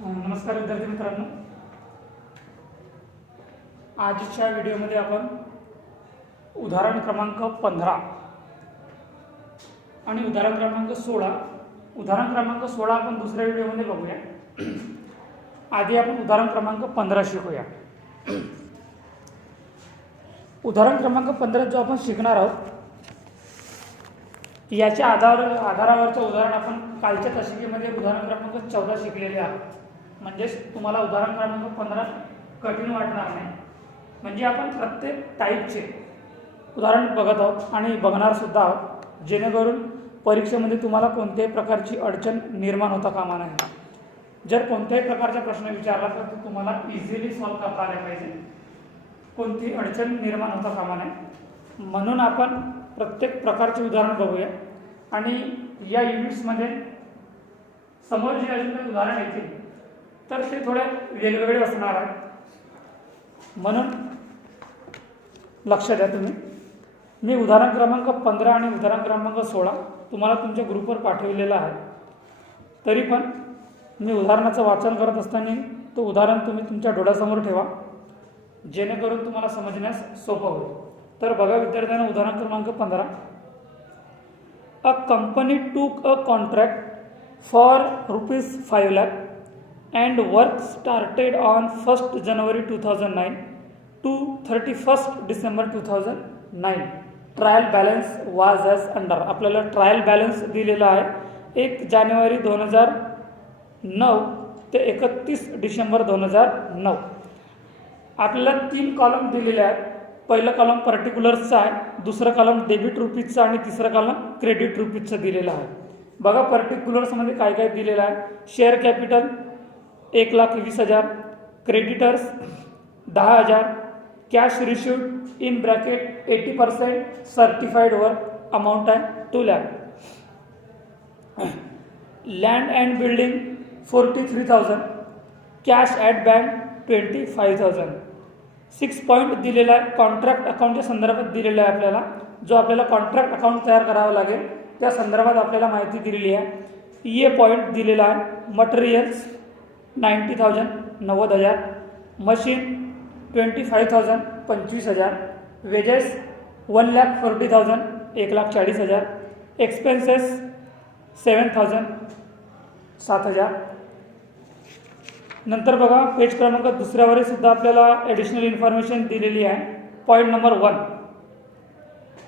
नमस्कार विद्यार्थी मित्रांनो, आजच्या व्हिडिओमध्ये आपण उदाहरण क्रमांक 15 आणि उदाहरण क्रमांक 16 आपण दुसऱ्या व्हिडिओमध्ये बघूया। आधी आपण उदाहरण क्रमांक 15 शिकूया। उदाहरण क्रमांक 15 जो आपण शिकणार आहोत याच्या आधारावरचं उदाहरण आपण कालच्या तासिकेमध्ये उदाहरण क्रमांक 14 शिकलेले आहोत। म्हणजेच तुम्हाला उदाहरण क्रमांक 15 कठीण वाटणार नाही। म्हणजे आपण प्रत्येक टाईपचे उदाहरण बघत आहोत आणि बघणार सुद्धा आहोत, जेणेकरून परीक्षेमध्ये तुम्हाला कोणत्याही प्रकारची अडचण निर्माण होता कामा नये। जर कोणत्याही प्रकारचा प्रश्न विचारला तर तो तुम्हाला इझिली सॉल्व्ह करता आला पाहिजे, कोणतीही अडचण निर्माण होता कामा नये। म्हणून आपण प्रत्येक प्रकारचे उदाहरण बघूया आणि या युनिट्समध्ये समोर जे अजून काही उदाहरण येतील तर ते थोडे वेगवेगळे असणार आहेत, म्हणून लक्ष द्या तुम्ही। मी उदाहरण क्रमांक 15 आणि उदाहरण क्रमांक 16 तुम्हाला तुमच्या ग्रुपवर पाठवलेला आहे। तरी पण मी उदाहरणाचं वाचन करत असताना तो उदाहरण तुम्ही तुमच्या डोळ्यासमोर ठेवा, जेणेकरून तुम्हाला समजण्यास सोपं होईल। तर बघा विद्यार्थ्यांना, उदाहरण क्रमांक 15, अ कंपनी टूक अ contract for ₹5 lakh and work started on 1st January 2009 to 31st December 2009. Trial balance वाज ॲज अंडर। आपल्याला ट्रायल बॅलन्स दिलेला आहे 1 जानेवारी 2009 ते 31 डिसेंबर 2009। आपल्याला 3 कॉलम दिलेले आहेत। पहिलं कॉलम पर्टिक्युलर्सचं आहे, दुसरं कॉलम डेबिट रुपीजचं आणि तिसरं कॉलम क्रेडिट रुपीजचं दिलेलं आहे। बघा पर्टिक्युलर्समध्ये काय काय दिलेलं आहे। Share capital 1,20,000, creditors 10,000, cash received in bracket 80%, certified work amount आहे 2 lakh, land and building 43,000, cash at bank 25,000। 6 point दिलेला आहे कॉन्ट्रॅक्ट अकाउंटच्या संदर्भात दिलेला आहे। आपल्याला जो आपल्याला कॉन्ट्रॅक्ट अकाउंट तयार करावं लागेल त्या संदर्भात आपल्याला माहिती दिलेली आहे। EA पॉईंट दिलेला आहे। Materials 90,000 90,000, machine 25,000 25,000, wedges 1,40,000 1,40,000, expenses 7,000 7,000। नंतर बघा पेज क्रमांक दुसऱ्यावर सुद्धा आपल्याला ॲडिशनल इन्फॉर्मेशन दिलेली आहे। Point number 1,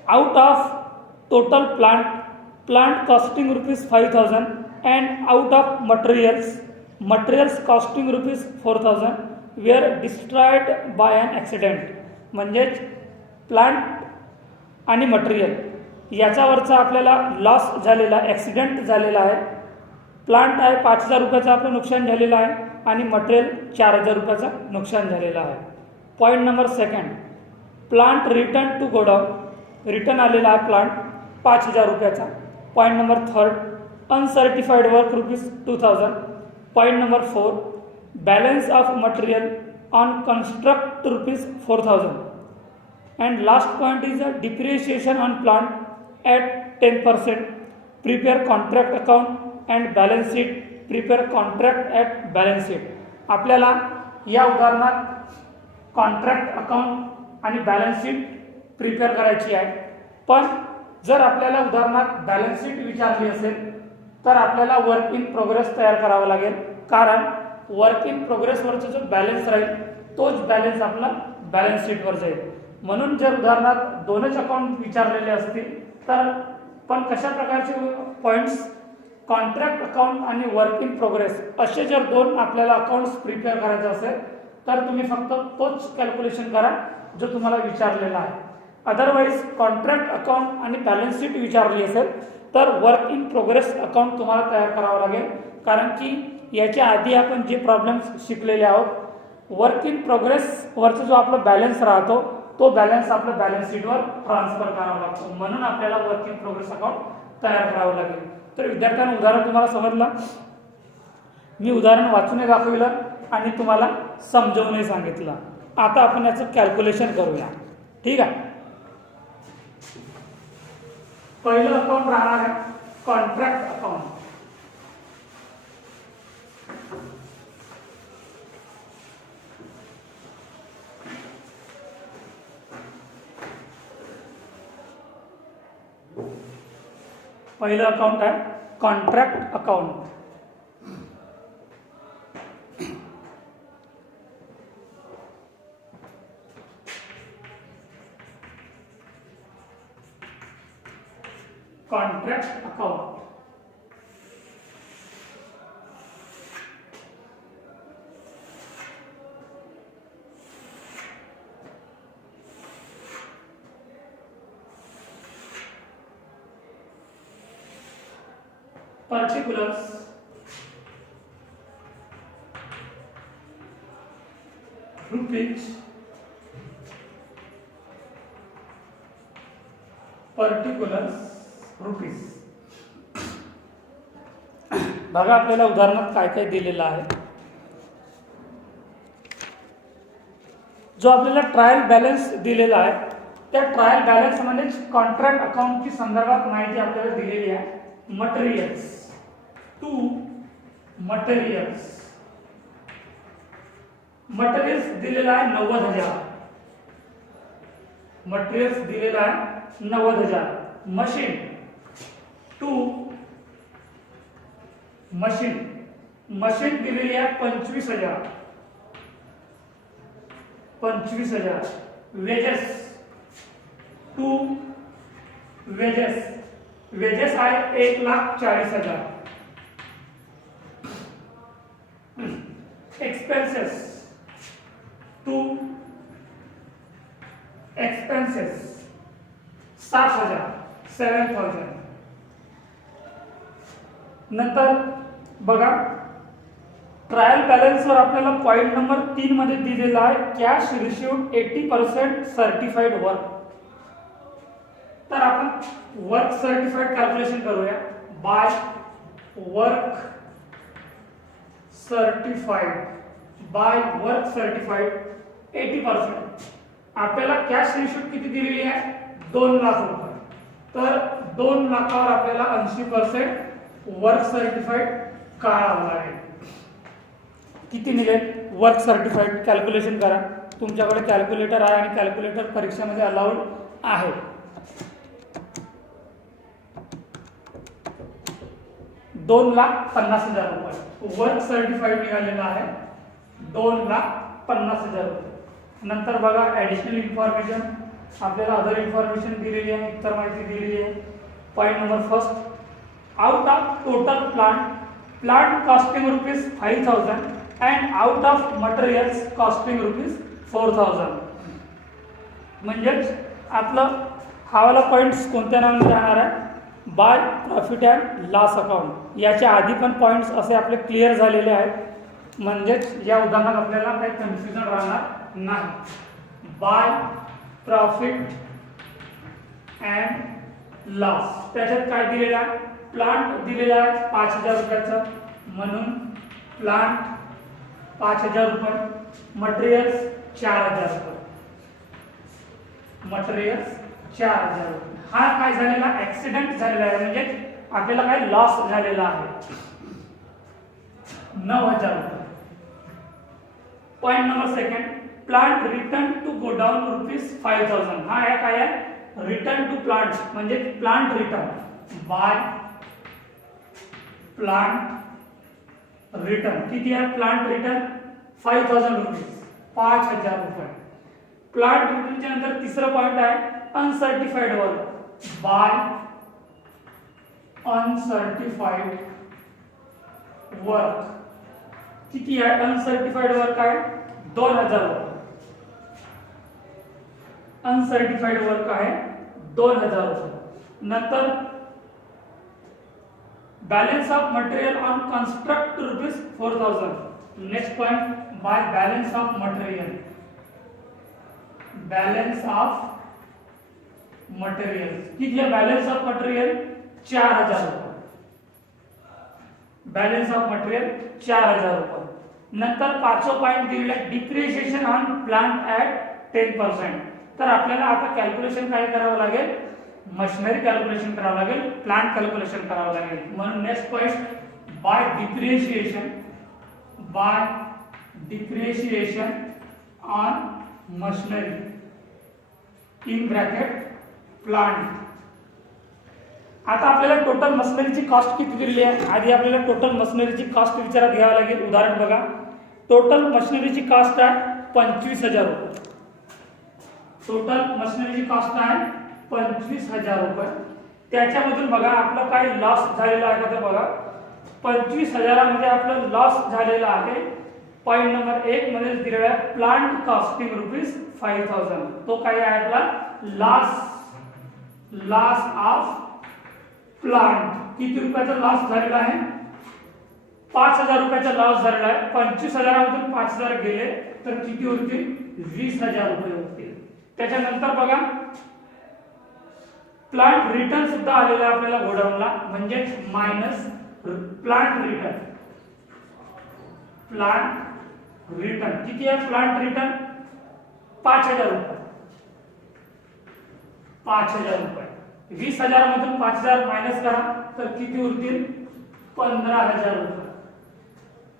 out of total plant costing ₹5,000 and out of materials costing ₹4,000 were destroyed by an accident. म्हणजेच प्लांट आणि मटेरियल याच्यावरचा आपल्याला लॉस झालेला, ॲक्सिडेंट झालेला आहे। प्लांट आहे 5,000 रुपयाचं आपलं नुकसान झालेलं आहे आणि मटेरियल 4,000 रुपयाचं नुकसान झालेलं आहे। Point number 2, plant return to godown, return आलेला आहे प्लांट 5,000 रुपयाचा। Point number 3, uncertified work ₹2,000। Point number 4, balance of material on construct ₹4,000। And last point is a depreciation on plant at 10%, prepare contract account and balance sheet, prepare contract at balance sheet. आपल्याला या उदाहरणात contract account आणि balance sheet prepare करायची आहे। पण जर आपल्याला उदाहरणात बॅलन्स शीट विचारली असेल तर आपल्याला वर्क इन प्रोग्रेस तयार करावं लागेल, कारण वर्क इन प्रोग्रेसवरचा जो बॅलन्स राहील तोच बॅलन्स आपला बॅलन्स शीटवर जाईल। म्हणून जर उदाहरणात 2च अकाउंट विचारलेले असतील तर पण कशा प्रकारचे पॉईंट्स, कॉन्ट्रॅक्ट अकाउंट आणि वर्क इन प्रोग्रेस असे जर 2 आपल्याला अकाउंट्स प्रिपेअर करायचे असेल तर तुम्ही फक्त तोच कॅल्क्युलेशन करा जो तुम्हाला विचारलेला आहे। अदरवाईज कॉन्ट्रॅक्ट अकाउंट आणि बॅलन्स शीट विचारली असेल तर वर्क इन प्रोग्रेस अकाउंट तुम्हाला तयार करावं लागेल, कारण की याच्या आधी आपण जे प्रॉब्लेम्स शिकलेले आहोत, वर्क इन प्रोग्रेसवरचा जो आपला बॅलन्स राहतो तो बॅलन्स आपल्या बॅलन्स शीटवर ट्रान्सफर करावा लागतो। म्हणून आपल्याला वर्क इन प्रोग्रेस अकाउंट तयार करावं लागेल। तर विद्यार्थ्यांना उदाहरण तुम्हाला समजलं, मी उदाहरण वाचून दाखवलं आणि तुम्हाला समजवूनही सांगितलं। आता आपण याचं कॅल्क्युलेशन करूया, ठीक आहे। पहिलं अकाउंट राहणार आहे कॉन्ट्रॅक्ट अकाउंट। पहिलं अकाउंट आहे contract account. Contract account. particulars, rupees, particulars, rupees. बघा आपल्याला उदाहरणात काय काय दिलेलं आहे. जो आपल्याला ट्रायल बॅलन्स दिलेला आहे त्या ट्रायल बॅलन्स म्हणजेच कॉन्ट्रॅक्ट अकाउंटची संदर्भात माहिती आपल्याला दिलेली आहे. Materials to materials. मटेरियल्स दिलेला आहे 90,000. मटेरियल्स दिलेला आहे 90,000. Machine to machine. मशीन दिलेली आहे 25,000. 25,000. Wedges to wedges. वेजेस आहे 1,40,000. Expenses to expenses 60,000. 7,000. नंतर बघा ट्रायल बॅलन्सवर आपल्याला पॉइंट नंबर 3 मध्ये दिलेला आहे कॅश रिसिव्ड 80% सर्टिफाइड वर्क. तर आपण वर्क सर्टिफाइड कॅल्क्युलेशन करूया. By work certified. By work certified 80%. आपल्याला कॅश रिसिव्ड किती दिलेली आहे 2 लाख रुपये. तर 2 लाखावर आपल्याला 80% वर्क सर्टिफाइड काढावं लागेल. किती मिळेल वर्क सर्टिफाइड कॅल्क्युलेशन करा. तुमच्याकडे कॅल्क्युलेटर आहे आणि कॅल्क्युलेटर परीक्षेमध्ये अलाउड आहे. 2,50,000 रुपये वर्क सर्टिफाइड निघालेला आहे. 2,50,000 रुपये. नंतर बघा ॲडिशनल इन्फॉर्मेशन आपल्याला अदर इन्फॉर्मेशन दिलेली आहे. इतर माहिती दिलेली आहे. Point number first out of total plant costing ₹5,000 and out of materials costing ₹4,000. म्हणजेच आपलं हावाला पॉईंट्स कोणत्या नावाने राहणार आहे bye profit and loss account. याच्या आधी पण पॉईंट्स असे आपले क्लिअर झालेले आहेत. म्हणजेच या उदाहरणात आपल्याला काही कन्फ्युजन राहणार नाही. Bye profit and loss. त्याच्यात काय दिलेलं आहे प्लांट दिलेला आहे 5,000 रुपयाचा म्हणून प्लांट 5,000 रुपये. मटेरियल्स 4,000 रुपये. मटेरियल्स 4,000 रुपये. हा काय झालेला ऍक्सिडेंट झालेला आहे म्हणजे आपल्याला काय लॉस झालेला आहे 9,000 रुपये. Point number second plant return to godown ₹5,000. हा आहे काय आहे रिटर्न टू प्लांट म्हणजे plant return. By plant return किती आहे प्लांट रिटर्न 5,000 रुपीज 5,000 रुपये. प्लांट रिटर्नच्या नंतर तिसरं पॉइंट आहे uncertified work. By uncertified work किती आहे अनसर्टिफाइड वर्क आहे 2,000 रुपये. अनसर्टिफाइड वर्क आहे 2,000 रुपये. नंतर balance of material on construct ₹4,000. Next point bye balance of material. Balance of material किती आहे बॅलन्स ऑफ मटेरियल 4,000 रुपये. बॅलन्स ऑफ मटेरियल 4,000 रुपये. नंतर पाचवा पॉइंट दिलेला आहे डिप्रिशिएशन ऑन प्लांट ॲट 10%. तर आपल्याला आता कॅल्क्युलेशन काय करावं लागेल मशिनरी कॅल्क्युलेशन करावं लागेल प्लांट कॅल्क्युलेशन करावं लागेल. म्हणून next point by depreciation. By depreciation on machinery in bracket plant. आता आपल्याला टोटल मशिनरीची कॉस्ट किती दिलेली आहे, आधी आपल्याला टोटल मशिनरीची कॉस्ट विचारात घ्यावी लागेल. उदाहरण बघा, टोटल मशिनरीची कॉस्ट आहे 25,000 रुपये. टोटल मशिनरीची कॉस्ट आहे 25,000 रुपये. त्याच्यामधून बघा आपलं काही लॉस झालेला आहे का, तर बघा 25,000 आपलं लॉस झालेला आहे. पॉईंट नंबर 1 मध्ये दिलेला आहे प्लांट कॉस्टिंग ₹5,000. तो काय आहे आपला लॉस ऑफ प्लांट. किती रुपयाचा लॉस झालेला आहे, 5,000 रुपयाचा लॉस झालेला आहे. 25,000 मधून 5,000 गेले तर किती होतील, 20,000 रुपये होतील. त्याच्यानंतर बघा प्लांट रिटर्न सुद्धा आलेला आहे आपल्याला गोडाऊनला, म्हणजे मायनस प्लांट रिटर्न किती आहे, प्लांट रिटर्न 5,000 रुपये. 5,000 रुपये 20,000 मधून 5,000 मायनस करा तर किती उरतील, 15,000 रुपये.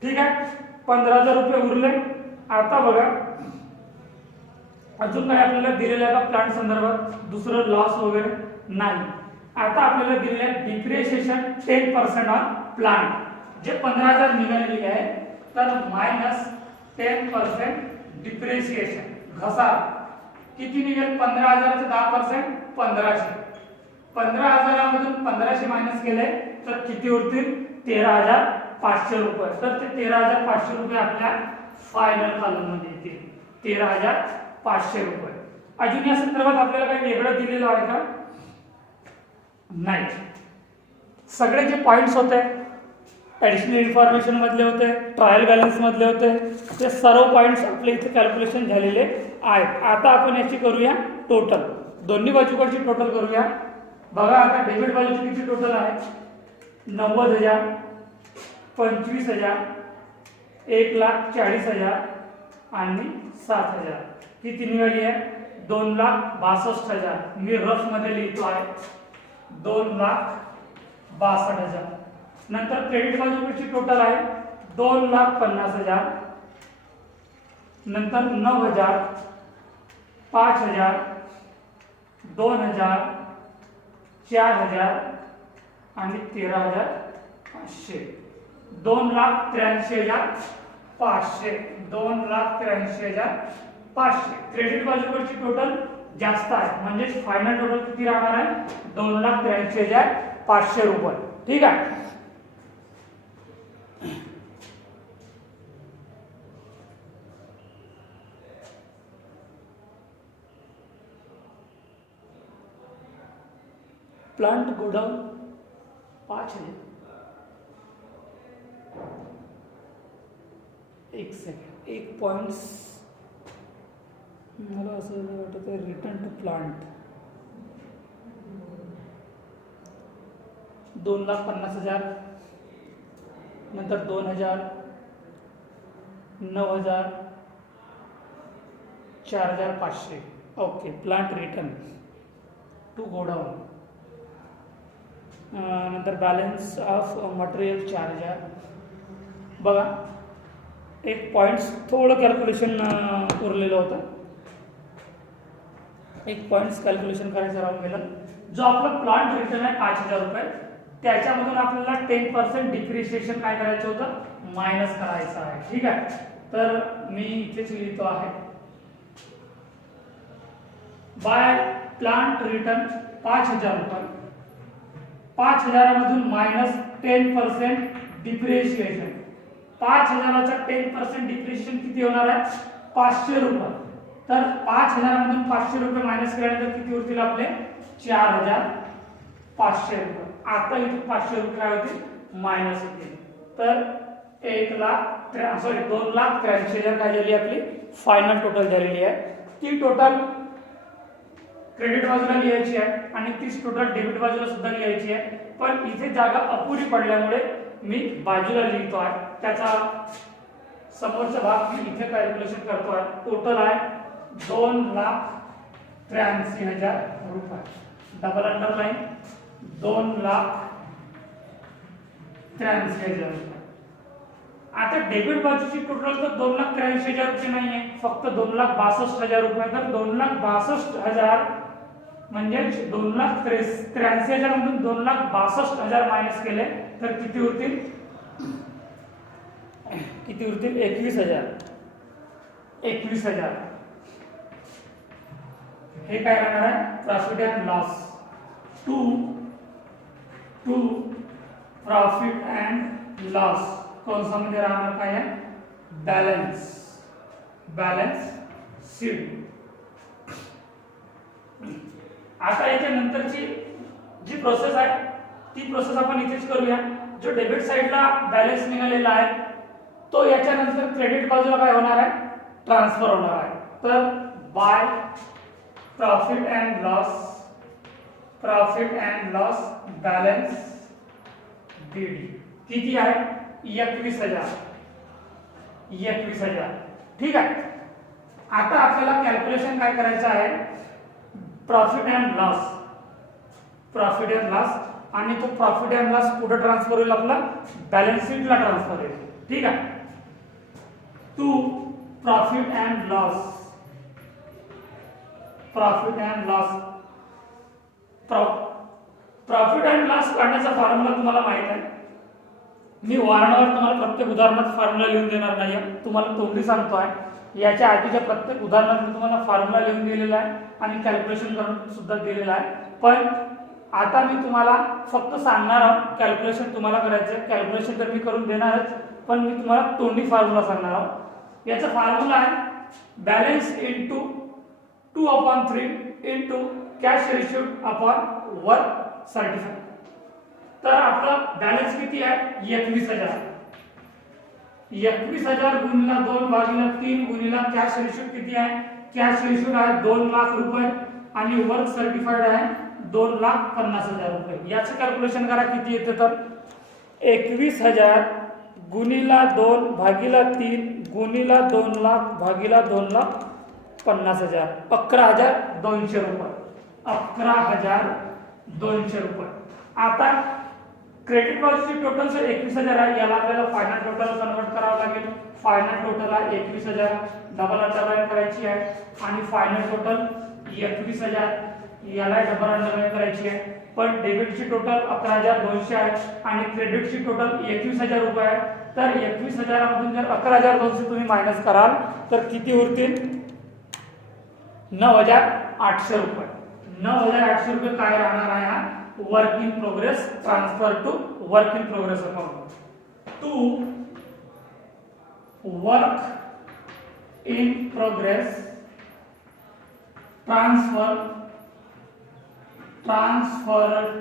ठीक आहे, 15,000 रुपये उरले. आता बघा अजून काय आपल्याला दिलेलं आहे का प्लांट संदर्भात, दुसरं लॉस वगैरे नाही. आता आपल्याला दिलेलं आहे डिप्रिशिएशन 10% ऑन प्लांट, जे 15,000 निघालेली आहे, तर मायनस 10% डिप्रिशिएशन घसारा किती निघेल, 15,000 10% 1,500. 15,000 मधून 1,500 मायनस केले तर किती उरतील, 13,500 रुपये. तर ते 13,500 रुपये आपल्या फायनल कॉलम मध्ये येतील, 13,500 रुपये. अजून या संदर्भात आपल्याला काही वेगळं दिलेलं आहे का, नाही. सगळे जे पॉइंट्स होते ॲडिशनल इन्फॉर्मेशन मधले होते, ट्रायल बॅलन्स मधले होते, ते सर्व पॉइंट्स आपल्या इथे कॅल्क्युलेशन झालेले आहेत. आता आपण याची करूया टोटल, दोन्ही बाजूकडची टोटल करूया. बघा आता डेबिट बाजूची किती टोटल आहे, 90,000, 25,000, 1,40,000 आणि 7,000. किती निघाली आहे, 2,62,000. मी रफ मध्ये लिहितो आहे 2,62,000. नंतर क्रेडिट बाजूची टोटल आहे 2,50,000. नंतर 9,000, 5,000, 2,000, 4,000 आणि 13,500. 2,83,500. 2,83,500. क्रेडिट बाजूकडची टोटल जास्त आहे, म्हणजे फायनल टोटल किती राहणार आहे, 2,83,500 रुपये. ठीक आहे. Plant godown 5,000. एक सेकंड, एक पॉइंट्स मला असं वाटत आहे, रिटर्न टू प्लांट 2,50,000, नंतर 2,000, 9,000, 4,500. Okay, plant return to godown. नंतर बॅलन्स ऑफ मटेरियल 4,000. बघा एक पॉइंट्स थोडं कॅल्क्युलेशन उरलेलं होतं, एक पॉइंट्स कॅल्क्युलेशन करायचं राहून गेलं. जो आपला प्लांट रिटर्न आहे 5,000 रुपये, त्याच्यामधून आपल्याला 10% डिप्रिशिएशन काय करायचं होतं, मायनस करायचं आहे. ठीक आहे, तर मी इथेच लिहितो आहे बाय प्लांट रिटर्न 5,000 रुपये. 5,000 मधून मायनस 10% डिप्रिशिएशन. 5,000चा 10% डिप्रिशिएशन किती होणार आहे, 500 रुपये. तर 5,000 मधून 500 रुपये मायनस केल्यानंतर किती होतील आपले, 4,500 रुपये. आता इथे 500 रुपये काय होतील, मायनस होतील. तर 2,83,000 काय झाली आपली फायनल टोटल झालेली आहे. ती टोटल क्रेडिट बाजूला लिहायची आहे आणि तीच टोटल डेबिट बाजूला सुद्धा लिहायची आहे. पण इथे जागा अपुरी पडल्यामुळे मी बाजूला लिहितो आहे, त्याचा समोरचा भाग मी इथे कॅल्क्युलेशन करतो आहे. टोटल आहे 2,83,000 रुपये. डबल अंडरलाइन 2,83,000 रुपये. आता डेबिट बाजूची टोटल तर 2,83,000 रुपये नाही आहे, फक्त 2,62,000 रुपये. तर 2,62,000 म्हणजे 2,83,000 मधून 2,62,000 मायनस केले तर किती उरतील? 21,000. 21,000 हे काय राहणार आहे? Profit and loss. To profit and loss कंसामध्ये राहणार काय आहे? Balance sheet. आता याच्या नंतरची जी प्रोसेस आहे ती प्रोसेस आपण इथेच करूया. जो डेबिट साइडला बॅलन्स निघालेला आहे तो याच्या नंतर क्रेडिट बाजूला काय होणार आहे? ट्रान्सफर होणार आहे. तर by profit and loss balance BD किती आहे? 21,000. ठीक आहे. आता आपल्याला कॅल्क्युलेशन काय करायचं आहे? प्रॉफिट अँड लॉस आणि तो प्रॉफिट अँड लॉस कुठे ट्रान्सफर होईल? आपला बॅलन्स शीटला ट्रान्सफर होईल. ठीक आहे. टू प्रॉफिट अँड लॉस काढण्याचा फॉर्म्युला तुम्हाला माहित आहे. मी वारंवार तुम्हाला प्रत्येक उदाहरणात फॉर्म्युला लिहून देणार नाही, तुम्हाला तोंडी सांगतो आहे. याच्या आधीच्या प्रत्येक उदाहरणात मी तुम्हाला फॉर्म्युला लिहून दिलेला आहे आणि कॅल्क्युलेशन करून सुद्धा दिलेला आहे. पण आता मी तुम्हाला फक्त सांगणार आहोत कॅल्क्युलेशन तुम्हाला करायचं आहे. कॅल्क्युलेशन तर मी करून देणारच, पण मी तुम्हाला तोंडी फॉर्म्युला सांगणार आहोत. याचा फॉर्म्युला आहे balance into 2/3 into cash received upon work certified. तर आपला बॅलन्स किती आहे? 21,000. 21,000 गुणिला 2/3 गुणिला कॅश रिसिव्ड किती आहे? कॅश रिसिव्ड आहे 2,00,000 रुपये आणि वर्क सर्टिफाइड आहे 2,50,000 रुपये. याचं कॅल्क्युलेशन करा किती येते? तर 21,000 गुणिला 2/3 गुणिला 2,00,000 भागिला 2,50,000 11,200 रुपये. 11,200 रुपये. आता क्रेडिट बाजूची टोटल 21,000 आहे. याला आपल्याला फायनल टोटल कन्वर्ट करावं लागेल. फायनल टोटल आहे 21,000. डबल अंडरलाईन करायची आहे आणि फायनल टोटल 21,000 याला डबल अंडरलाईन करायची आहे. पण डेबिटची टोटल 11,200 आहे आणि क्रेडिटची टोटल 21,000 रुपये आहे. तर 21,000 मधून जर 11,200 तुम्ही मायनस कराल तर किती उरतील? 9,800 रुपये. 9,800 रुपये काय राहणार आहे? हा work in progress transfer to work in progress account. To work in progress transfer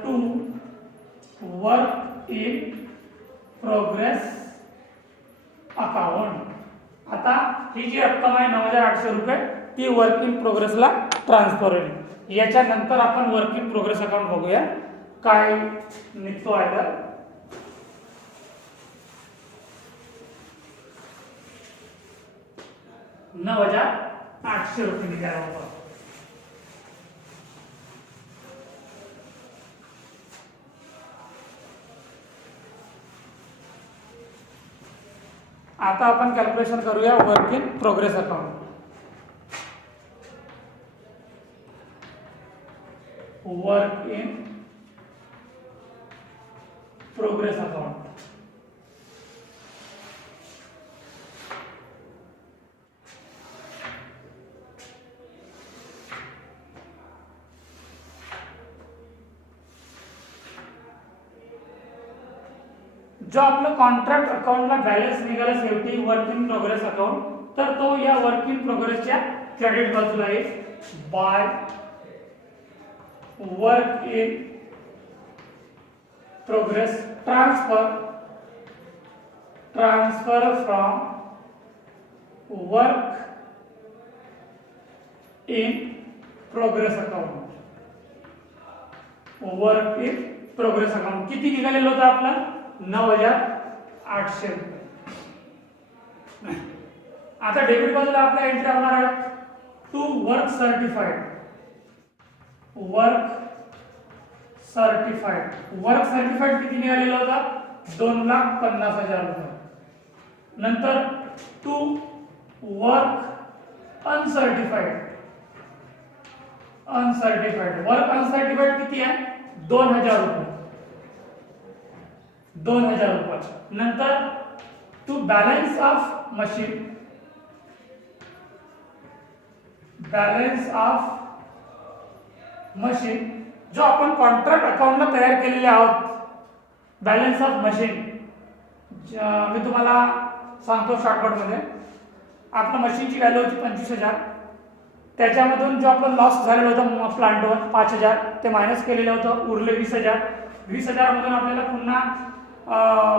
to work in progress account. आता ही जी रक्कम आहे 9,800 रुपये ती वर्क इन प्रोग्रेसला ट्रान्सफर होईल. याच्या नंतर आपण वर्क इन प्रोग्रेस अकाउंट बघूया काय निघतो आहे. तर 9,800 रुपये निघाला होता. आता आपण कॅल्क्युलेशन करूया work in progress account. Work in progress account. जो आपलं कॉन्ट्रॅक्ट अकाउंटला बॅलन्स निघाला शेवटी वर्क इन प्रोग्रेस अकाउंट, तर तो या वर्क इन प्रोग्रेसच्या क्रेडिट बाजूला आहे. By work in progress transfer from work in progress account. Work in progress account किती निघालेलं होतं आपलं? 9,800 रुपये. आता डेबिट बाजूला आपला एंट्री होणार आहे to work certified. Work certified किती निघालेला होता? 2,50,000 रुपये. नंतर to work uncertified uncertified. Work uncertified किती आहे? 2000 रुपये. 2000 रुपये. नंतर to balance of machine, balance of machine जो आपण कॉन्ट्रॅक्ट अकाउंटला तयार केलेले आहोत. बॅलन्स ऑफ मशीन मी तुम्हाला सांगतो शॉर्टकटमध्ये. आपल्या मशीनची व्हॅल्यू होती 25,000. त्याच्यामधून जो आपला लॉस झालेला होता प्लांटवर 5,000 ते मायनस केलेलं होतं. उरले 20,000. 20,000 मधून आपल्याला पुन्हा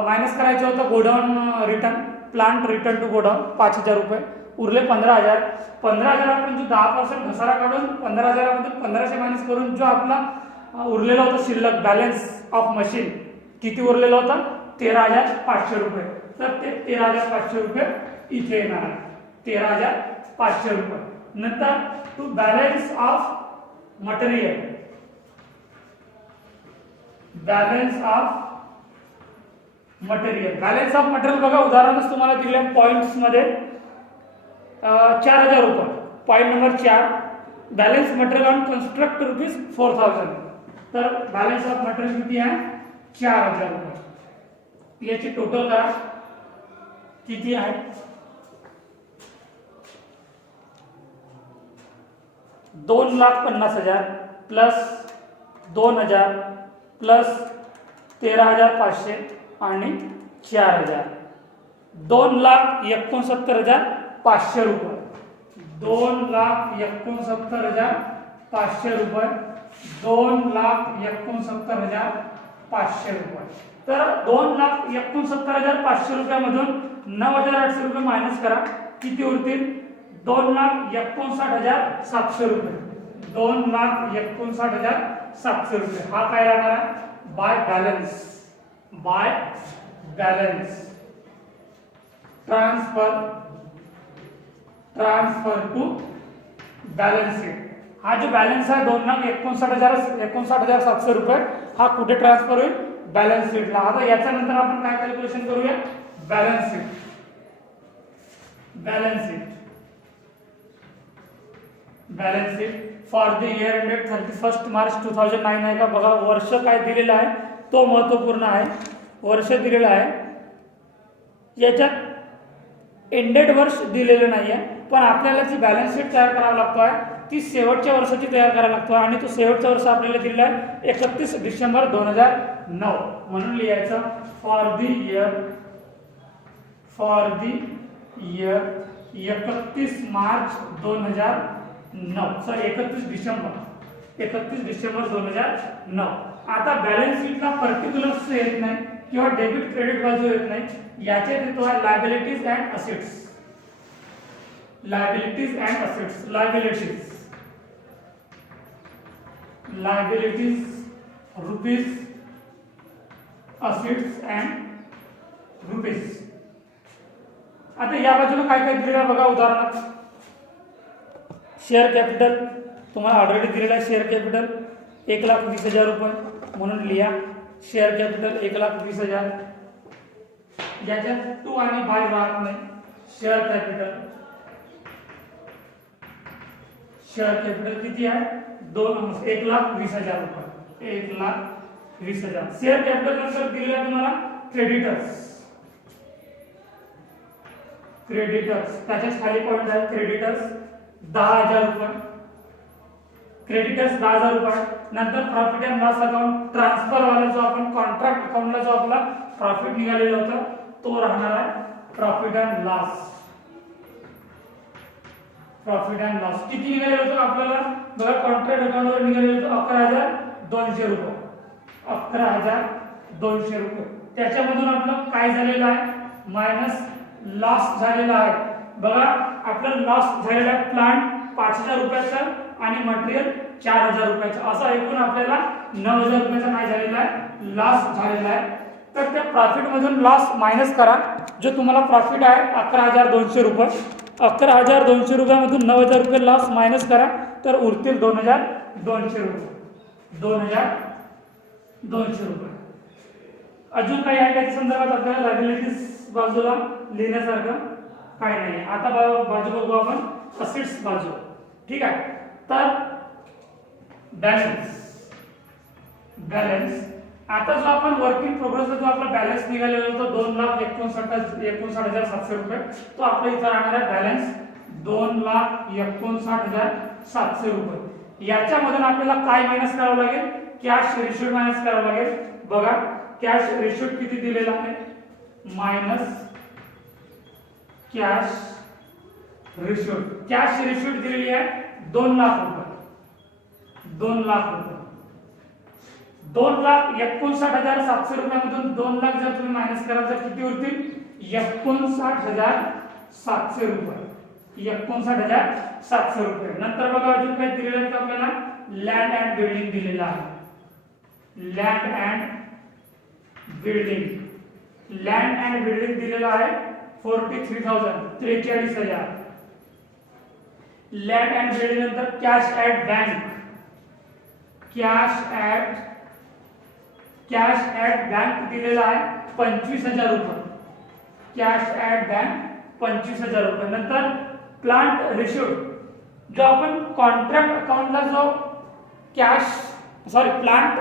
मायनस करायचं होतं godown return, plant return to godown 5,000 रुपये. उरले 15,000. 15,000 आपण जो 10% घसारा काढून 15,000 मधून 1500 मायनस करून जो आपला उरलेला होता शिल्लक बॅलन्स ऑफ मशीन किती उरलेला होता? 13,500 रुपये. तर ते 13,500 रुपये इथे येणार आहे. 13,500 रुपये. नंतर to balance of material, balance of material. Balance of material बघा उदाहरणच तुम्हाला दिले पॉइंट्स मध्ये 4,000 रुपये. Point number 4 balance material on construct rupees 4,000. तर बॅलन्स ऑफ मटेरियल किती आहे? 4,000 रुपये. याची टोटल करा किती आहे? 2,50,000 प्लस 2,000 प्लस 13,500 आणि 4,000 2,69,500 रुपये. 2,69,500 रुपये. 2,69,500 रुपये. तर 2,69,500 रुपयामधून 9,800 रुपये मायनस करा. किती उरतील? 2,59,700 रुपये. 2,59,700 रुपये. हा काय राहणार आहे? By balance, by balance transfer to balance sheet. हा जो बॅलन्स आहे 2,59,700 रुपये हा कुठे ट्रान्सफर होईल? बॅलन्स शीटला. आता याच्या नंतर आपण काय कॅल्क्युलेशन करूया? Balance sheet. Balance sheet, balance sheet for the year ended 31 March 2009 आहे का? बघा वर्ष काय दिलेलं आहे तो महत्वपूर्ण आहे. वर्ष दिलेलं आहे. याच्यात एंडेड वर्ष दिलेलं नाही आहे, पण आपल्याला जी बॅलन्स शीट तयार करावा लागतो आहे ती शेवटच्या वर्षाची तयार करायला लागतो आहे. आणि तो शेवटचा वर्ष आपल्याला दिलेला आहे 31 डिसेंबर 2009. म्हणून लिहायचं for the year 31 March 2009. Sorry 31 December 2009. आता बॅलन्स शीटला पर्टिक्युलर्स येत नाही किंवा डेबिट क्रेडिट बाजू येत नाही. याच्यात येतो आहे liabilities and assets. Liabilities and assets. Liabilities rupees, assets and rupees. आता या बाजूला काय काय दिलेलं आहे बघा. उदाहरणार्थ शेअर कॅपिटल तुम्हाला ऑलरेडी दिलेला आहे. शेअर कॅपिटल 1,20,000 रुपये. म्हणून लिहा शेअर कॅपिटल 1,20,000. याच्यात टू आणि बाय राहत नाही. शेअर कॅपिटल किती आहे? 1,20,000 रुपये. 1,20,000. शेअर कॅपिटल नंतर दिलेला तुम्हाला क्रेडिटर्स. त्याच्याच खाली पॉईंट आहे क्रेडिटर्स 10,000 रुपये. क्रेडिटर्स 10,000 रुपये. नंतर profit and loss account transfer वाला जो आपण कॉन्ट्रॅक्ट अकाउंटला जो आपला प्रॉफिट निघालेला होता तो राहणार आहे प्रॉफिट अँड लॉस. किती निघालेलं होतं आपल्याला बघा. कॉन्ट्रॅक्ट अकाउंटवर निघालेलं होतं 11,200 रुपये. 11,200 रुपये. त्याच्यामधून आपलं काय झालेलं आहे? मायनस लॉस झालेला आहे. बघा आपलं लॉस झालेला आहे प्लांट 5,000 रुपयाचा आणि मटेरियल 4,000 रुपयाचा. असा एकूण आपल्याला 9,000 रुपयाचा काय झालेला आहे? लॉस झालेला आहे. तर त्या प्रॉफिट मधून लॉस मायनस करा. जो तुम्हाला प्रॉफिट आहे 11,200 रुपये. 11,200 रुपयामधून 9,000 रुपये लॉस मायनस करा तर उरतील 2,200 रुपये. 2,200 रुपये. अजून काही आहे त्याच्या संदर्भात आपल्याला लायबिलिटीज बाजूला लिहिण्यासारखं काय नाही. आता बाजू बघू आपण असेट्स बाजू. ठीक आहे. तर बॅलन्स आता जो आपण वर्क इन प्रोग्रेसचा जो आपला बॅलन्स निघालेला होता 2,59,700 रुपये, तो आपल्या इथं राहणार आहे बॅलन्स 2,59,700 रुपये। याच्यामधून आपल्याला काय मायनस करावं लागेल? कॅश रेशियो मायनस करावं लागेल। बघा कॅश रेशियो किती दिलेला आहे, मायनस कॅश रेशियो दिलेली आहे 2 लाख रुपये। 2,59,700 रुपयामधून 2 लाख जर तुम्ही मायनस कराल तर किती होतील? 59,700 रुपये। 59,700 रुपये। नंतर बघा अजून काय दिलेलं आहे आपल्याला, लँड अँड बिल्डिंग दिलेला आहे। लँड अँड बिल्डिंग दिलेला आहे 43,000, 43,000। लँड अँड बिल्डिंग नंतर कॅश ऍट बँक दिलेला आहे 25,000 रुपये। कॅश ऍट बँक 25,000 रुपये। नंतर प्लांट रेशियो, जो आपण कॉन्ट्रॅक्ट अकाउंटला जो प्लांट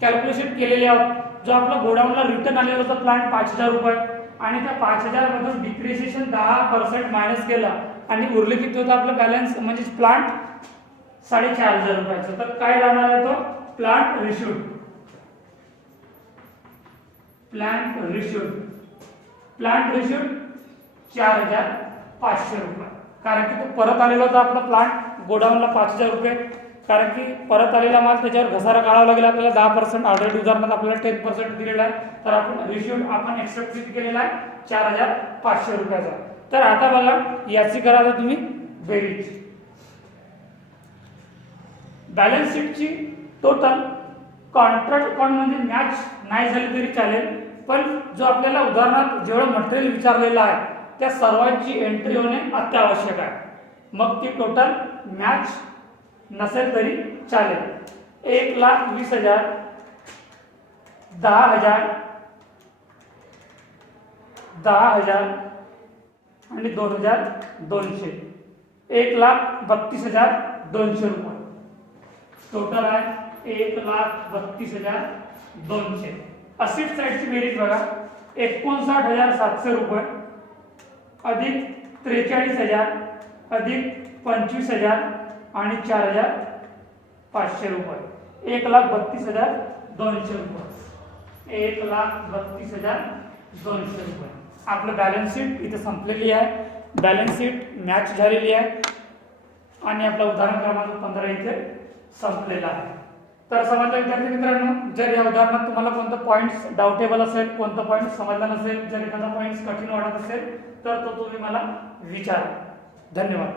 कॅल्क्युलेशन केलेले आहोत, जो आपला गोडाऊनला रिटर्न आलेला होता प्लांट 5,000 रुपये, आणि त्या 5,000 मधून डिप्रिसिएशन 10% मायनस केला आणि उरले किती होतं आपलं बॅलन्स, म्हणजे प्लांट 4,500 रुपयाचं। तर काय राहणार आहे तो प्लांट रेशियो 4,500 रुपये, कारण की तो परत आलेला होता आपला प्लांट गोडाऊनला 5,000 रुपये, कारण की परत आलेला माल त्याच्यावर घसारा काढावा लागेल आपल्याला 10%, ऑलरेडी उदाहरणार्थ आपल्याला 10% दिलेला आहे, तर आपण रेशियो आपण एक्सेप्ट किती केलेला आहे 4,500 रुपयाचा। तर आता बघा याची करा आता तुम्ही बेरीज। बॅलन्स शीटची टोटल कॉन्ट्रॅक्ट अकाउंट म्हणजे मॅच नाही झाली तरी चालेल, पण जो आपल्याला उदाहरणार्थ जेवढं मटेरियल विचारलेलं आहे त्या सर्वांची एंट्री होणे अत्यावश्यक आहे। मग ती टोटल मॅच नसेल तरी चालेल। 1,20,000, 10,000, 10,000 आणि 2,200, 1,32,200 रुपये टोटल आहे। 1,32,200। असिस्ट साइडची बेरीज बघा, 59,700 रुपये अधिक 43,000 अधिक 25,000 आणि 4,500 रुपये, 1,32,200 रुपये। 1,32,200 रुपये। आपलं बॅलन्स शीट इथे संपलेली आहे, बॅलन्स शीट मॅच झालेली आहे आणि आपला उदाहरण क्रमांक 15 इथे संपलेला आहे। तर समजलं विद्यार्थी मित्रांनो, जर या उदाहरणात तुम्हाला कोणतं पॉईंट्स डाउटेबल असेल, कोणतं पॉईंट समजला नसेल, जर एखादा पॉईंट कठीण वाटत असेल तर तो तुम्ही मला विचारा। धन्यवाद।